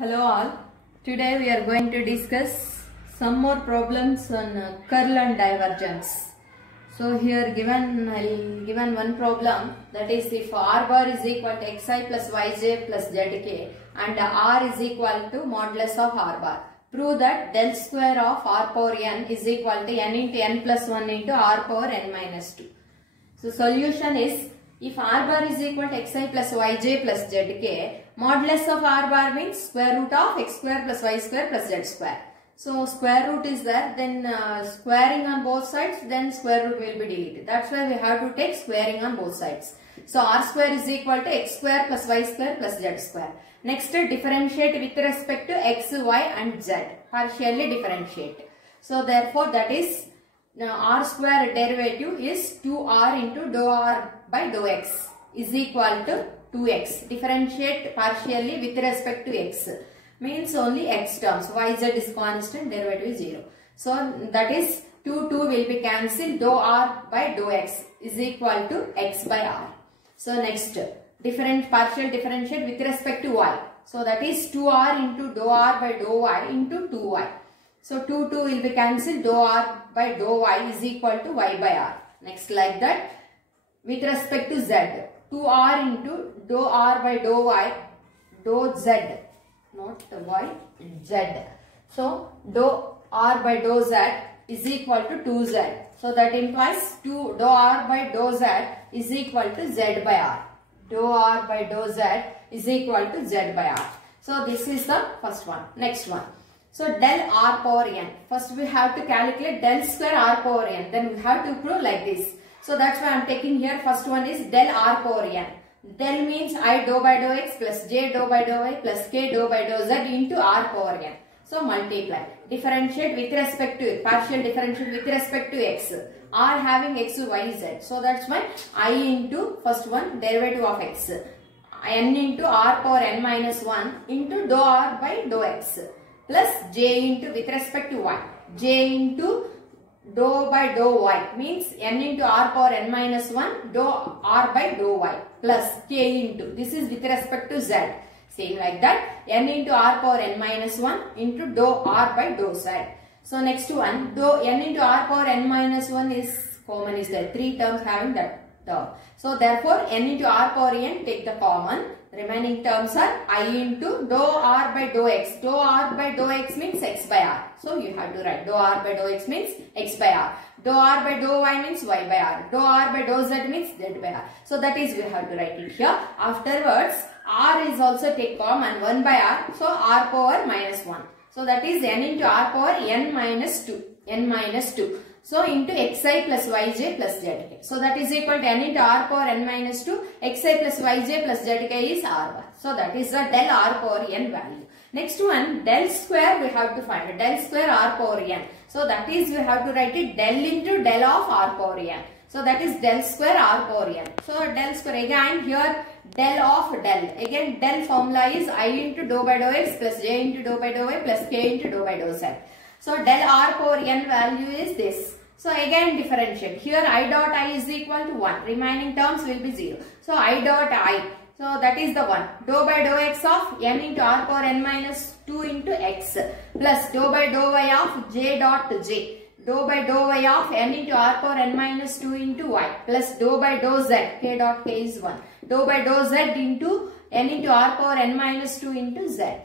Hello all. Today we are going to discuss some more problems on curl and divergence. So here given one problem, that is if r bar is equal to xi plus yj plus zk and r is equal to modulus of r bar. Prove that del square of r power n is equal to n into n plus 1 into r power n minus 2. So solution is, if r bar is equal to xi plus yj plus zk, modulus of r bar means square root of x square plus y square plus z square. So square root is there, then squaring on both sides, then square root will be deleted. That's why we have to take squaring on both sides. So r square is equal to x square plus y square plus z square. Next, differentiate with respect to x, y and z. Partially differentiate. So therefore that is r square derivative is 2r into dou r by dou x is equal to 2x. Differentiate partially with respect to x. Means only x terms. Yz is constant, derivative is 0. So that is 2 will be cancelled. Dou r by dou x is equal to x by r. So next, partial differentiate with respect to y. So that is 2r into dou r by dou y into 2y. So 2 will be cancelled. Dou r by dou y is equal to y by r. Next, like that, with respect to z, 2r into dou r by dou y, dou z, not y, z. So dou r by dou z is equal to 2z. So that implies dou r by dou z is equal to z by r. Dou r by dou z is equal to z by r. So this is the first one. Next one. So del r power n. First we have to calculate del square r power n. Then we have to prove like this. So that's why I am taking here. First one is del r power n. Del means I dou by dou x plus j dou by dou y plus k dou by dou z into r power n. So multiply. Differentiate with respect to, partial differentiate with respect to x. R having x, y, z. So that's why I into first one derivative of x. N into r power n minus 1 into dou r by dou x plus j into with respect to y. J into dou by dou y means n into r power n minus 1 dou r by dou y plus k into, this is with respect to z. Same like that, n into r power n minus 1 into dou r by dou z. So next one, dou n into r power n minus 1 is common, is there. 3 terms having that term. So therefore n into r power n, take the common. Remaining terms are I into dou r by dou x. Dou r by dou x means x by r. So you have to write dou r by dou x means x by r. Dou r by dou y means y by r. Dou r by dou z means z by r. So that is we have to write it here. Afterwards, r is also take common 1 by r. So r power minus 1. So that is n into r power n minus 2. N minus 2. So into xi plus yj plus zk. So that is equal to n into r power n minus 2. Xi plus yj plus zk is r bar. So that is the del r power n value. Next one, del square we have to find. Del square r power n. So that is we have to write it del into del of r power n. So that is del square r power n. So del square, again here del of del. Again del formula is I into dou by dou x plus j into dou by dou y plus k into dou by dou z. So del r power n value is this. So again differentiate. Here I dot I is equal to 1. Remaining terms will be 0. So I dot I. So that is the one. Dou by dou x of n into r power n minus 2 into x plus dou by dou y of j dot j. Dou by dou y of n into r power n minus 2 into y plus dou by dou z, k dot k is 1. Dou by dou z into n into r power n minus 2 into z.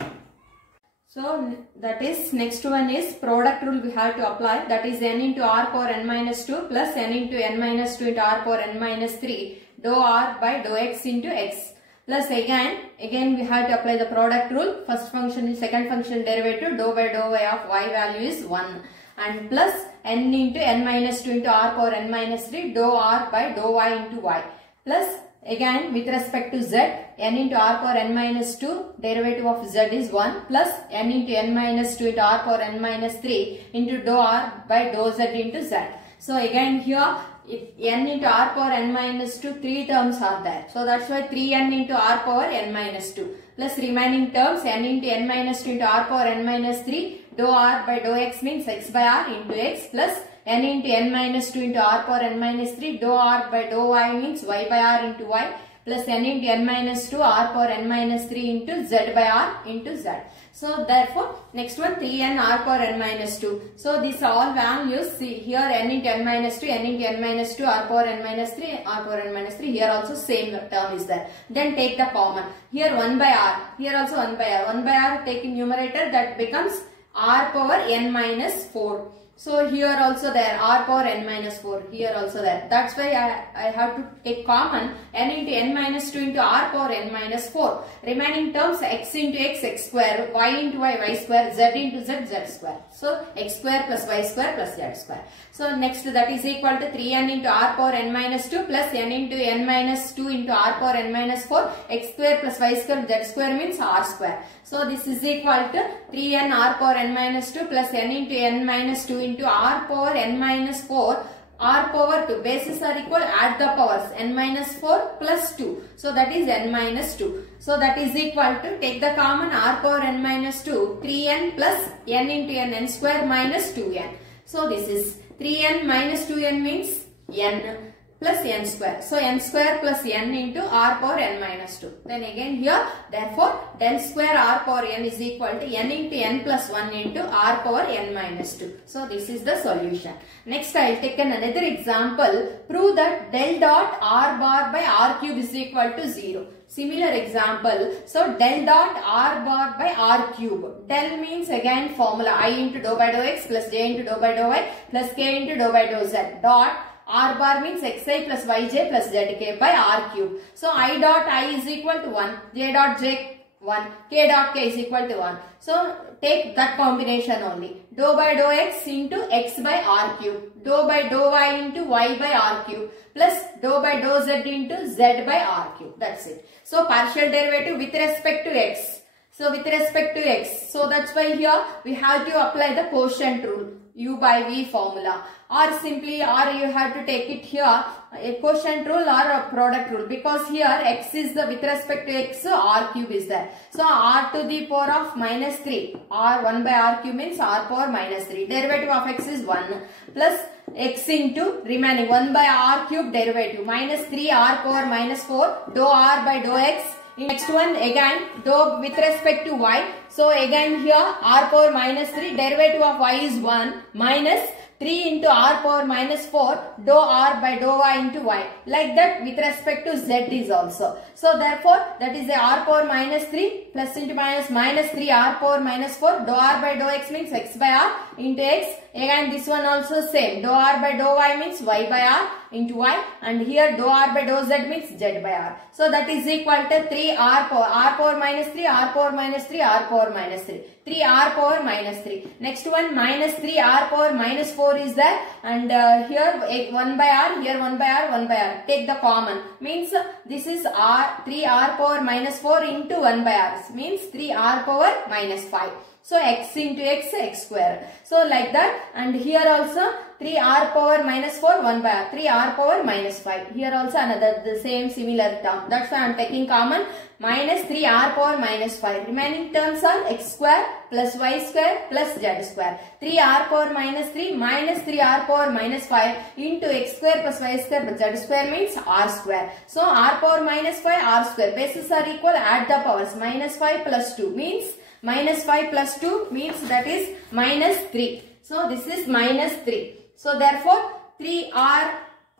So that is, next one is product rule we have to apply. That is n into r power n minus 2 plus n into n minus 2 into r power n minus 3 dou r by dou x into x. Plus again we have to apply the product rule. First function is second function derivative dou by dou y of y value is 1. And plus n into n minus 2 into r power n minus 3 dou r by dou y into y. Plus again with respect to z, n into r power n minus 2 derivative of z is 1 plus n into n minus 2 into r power n minus 3 into dou r by dou z into z. So again here if n into r power n minus 2, 3 terms are there. So that's why 3n into r power n minus 2 plus remaining terms n into n minus 2 into r power n minus 3 dou r by dou x means x by r into x plus n into n minus 2 into r power n minus 3 dou r by dou y means y by r into y plus n into n minus 2 r power n minus 3 into z by r into z. So therefore next one 3n r power n minus 2. So these all values, see here n into n minus 2, n into n minus 2, r power n minus 3, r power n minus 3, here also same term is there. Then take the common. Here 1 by r, here also 1 by r. 1 by r take in numerator, that becomes r power n minus 4. So here also there r power n minus 4, here also there. That's why I have to take common n into n minus 2 into r power n minus 4. Remaining terms x into x square, y into y square, z into z square. So x square plus y square plus z square. So next that is equal to 3n into r power n minus 2 plus n into n minus 2 into r power n minus 4, x square plus y square z square means r square. So this is equal to 3n r power n minus 2 plus n into n minus 2 into r power n minus 4, r power 2, bases are equal, add the powers, n minus 4 plus 2. So that is n minus 2. So that is equal to, take the common, r power n minus 2, 3n plus n into n square minus 2n. So this is 3n minus 2n means n plus n square. So n square plus n into r power n minus 2. Then again here, therefore del square r power n is equal to n into n plus 1 into r power n minus 2. So this is the solution. Next I will take another example. Prove that del dot r bar by r cube is equal to 0. Similar example. So del dot r bar by r cube. Del means again formula I into dou by dou x plus j into dou by dou y plus k into dou by dou z. Dot r bar means xi plus yj plus zk by r cube. So I dot I is equal to 1, j dot j 1, k dot k is equal to 1. So take that combination only. Dou by dou x into x by r cube. Dou by dou y into y by r cube. Plus dou by dou z into z by r cube. That's it. So partial derivative with respect to x. So with respect to x. So that's why here we have to apply the quotient rule. U by v formula, or simply, or you have to take it here a quotient rule or a product rule, because here x is the with respect to x, r cube is there. So r to the power of minus 3, r 1 by r cube means r power minus 3. Derivative of x is 1 plus x into remaining 1 by r cube derivative minus 3 r power minus 4 dou r by dou x. Next one again dou with respect to y. So again here r power minus 3, derivative of y is 1 minus 3 into r power minus 4 dou r by dou y into y. Like that with respect to z is also. So therefore that is the r power minus 3 plus into minus 3 r power minus 4 dou r by dou x means x by r into x. Again this one also same, dou r by dou y means y by r into y, and here dou r by dou z means z by r. So that is equal to 3 r power minus 3, r power minus 3, r power minus 3. 3 r power minus 3. Next one minus 3 r power minus 4 is there, and here 1 by r, here 1 by r, 1 by r. Take the common. Means this is r 3 r power minus 4 into 1 by r. Means 3 r power minus 5. So x into x, x square. So like that, and here also 3 r power minus 4, 1 by r, 3 r power minus 5. Here also another the same similar term. That's why I am taking common, minus 3 r power minus 5. Remaining terms are x square plus y square plus z square. 3 r power minus 3 minus 3 r power minus 5 into x square plus y square plus z square means r square. So r power minus 5, r square. Bases are equal, add the powers. Minus 5 plus 2 means minus 5 plus 2 means that is minus 3. So this is minus 3. So therefore 3 r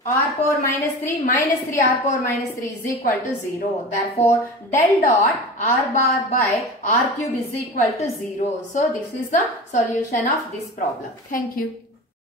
power minus 3 minus 3 r power minus 3 is equal to 0. Therefore del dot r bar by r cube is equal to 0. So this is the solution of this problem. Thank you.